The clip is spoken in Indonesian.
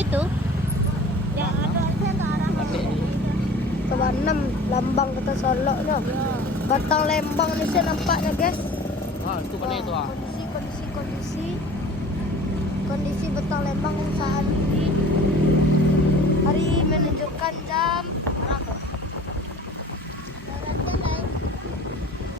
Itu. Ya, ada harusnya ke arah Coba 6 Lambang Kota Solo no. Batang Lembang nih sih nampaknya guys. Ah, itu mana itu ah? Kondisi Batang Lembang saat ini